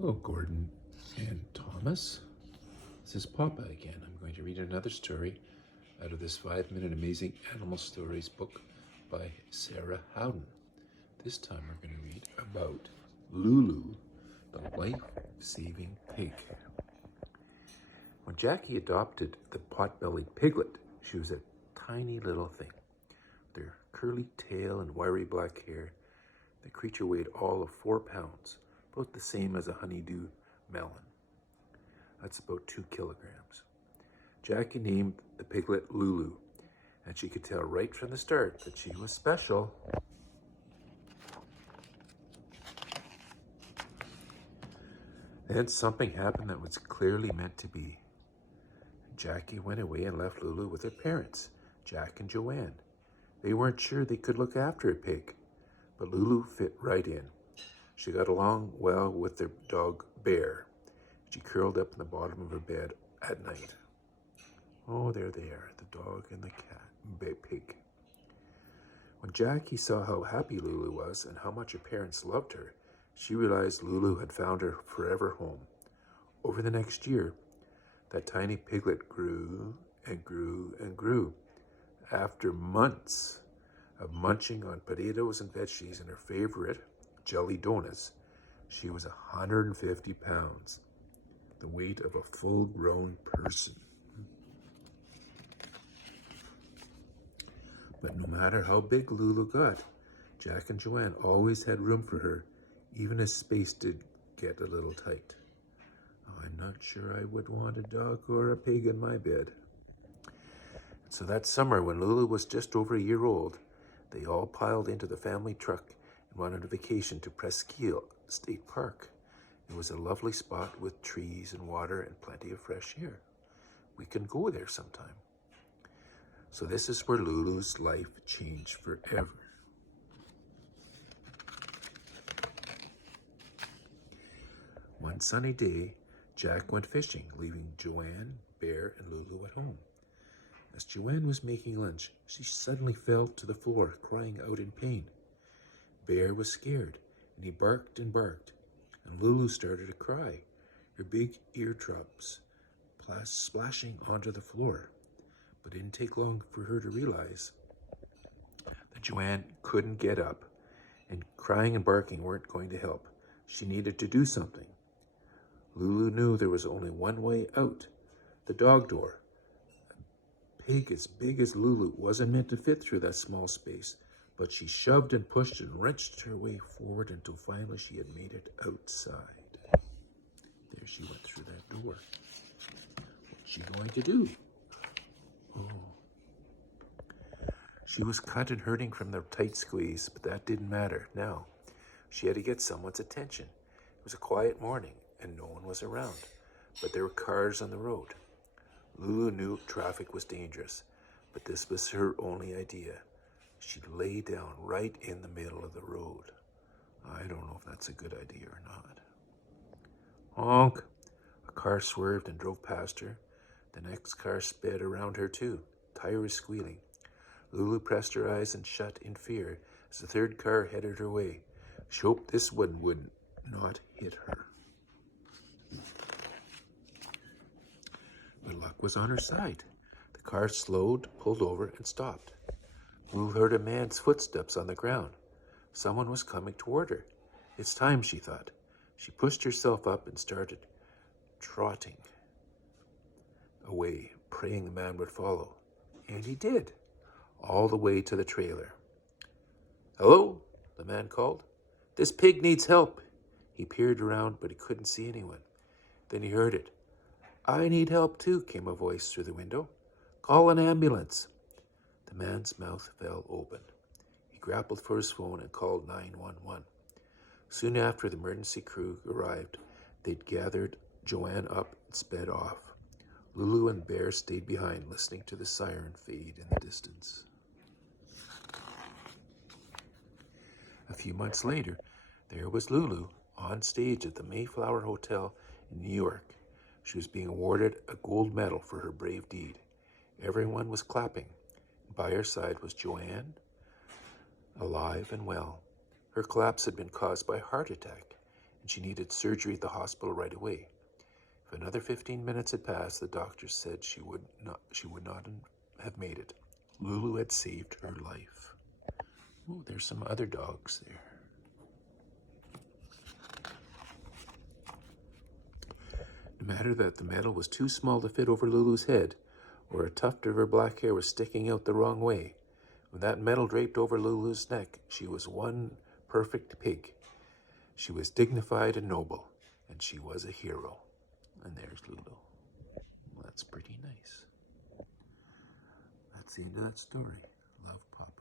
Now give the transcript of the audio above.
Hello, Gordon and Thomas. This is Papa again. I'm going to read another story out of this 5-minute Amazing Animal Stories book by Sarah Howden. This time we're going to read about Lulu, the life-saving pig. When Jackie adopted the pot-bellied piglet, she was a tiny little thing. With her curly tail and wiry black hair, the creature weighed all of 4 pounds. About the same as a honeydew melon. That's about 2 kilograms. Jackie named the piglet Lulu, and she could tell right from the start that she was special. Then something happened that was clearly meant to be. Jackie went away and left Lulu with her parents, Jack and Joanne. They weren't sure they could look after a pig, but Lulu fit right in. She got along well with their dog, Bear. She curled up in the bottom of her bed at night. Oh, there they are, the dog and the pig. When Jackie saw how happy Lulu was and how much her parents loved her, she realized Lulu had found her forever home. Over the next year, that tiny piglet grew and grew and grew. After months of munching on potatoes and veggies and her favorite jelly donuts, she was 150 pounds, the weight of a full-grown person. But no matter how big Lulu got, Jack and Joanne always had room for her, even as space did get a little tight. I'm not sure I would want a dog or a pig in my bed. So that summer, when Lulu was just over a year old, they all piled into the family truck and went on a vacation to Presqu'île State Park. It was a lovely spot with trees and water and plenty of fresh air. We can go there sometime. So this is where Lulu's life changed forever. One sunny day, Jack went fishing, leaving Joanne, Bear, and Lulu at home. As Joanne was making lunch, she suddenly fell to the floor, crying out in pain. Bear was scared, and he barked and barked, and Lulu started to cry, her big eardrops splashing onto the floor. But it didn't take long for her to realize that Joanne couldn't get up, and crying and barking weren't going to help. She needed to do something. Lulu knew there was only one way out, the dog door. A pig as big as Lulu wasn't meant to fit through that small space, but she shoved and pushed and wrenched her way forward until finally she had made it outside. There she went through that door. What's she going to do? Oh. She was cut and hurting from the tight squeeze, but that didn't matter now. She had to get someone's attention. It was a quiet morning, and no one was around, but there were cars on the road. Lulu knew traffic was dangerous, but this was her only idea. She lay down right in the middle of the road. I don't know if that's a good idea or not. Honk! A car swerved and drove past her. The next car sped around her too, tires squealing. Lulu pressed her eyes and shut in fear as the third car headed her way. She hoped this one would not hit her. But luck was on her side. The car slowed, pulled over, and stopped. Lulu heard a man's footsteps on the ground. Someone was coming toward her. It's time, she thought. She pushed herself up and started trotting away, praying the man would follow. And he did, all the way to the trailer. Hello, the man called. This pig needs help. He peered around, but he couldn't see anyone. Then he heard it. I need help too, came a voice through the window. Call an ambulance. The man's mouth fell open. He grappled for his phone and called 911. Soon after the emergency crew arrived, they'd gathered Joanne up and sped off. Lulu and Bear stayed behind, listening to the siren fade in the distance. A few months later, there was Lulu on stage at the Mayflower Hotel in New York. She was being awarded a gold medal for her brave deed. Everyone was clapping. By her side was Joanne, alive and well. Her collapse had been caused by a heart attack, and she needed surgery at the hospital right away. If another 15 minutes had passed, the doctor said she would not have made it. Lulu had saved her life. Oh, there's some other dogs there. No matter that the metal was too small to fit over Lulu's head, or a tuft of her black hair was sticking out the wrong way, when that metal draped over Lulu's neck, she was one perfect pig. She was dignified and noble, and she was a hero. And there's Lulu. Well, that's pretty nice. That's the end of that story. Love, Papa.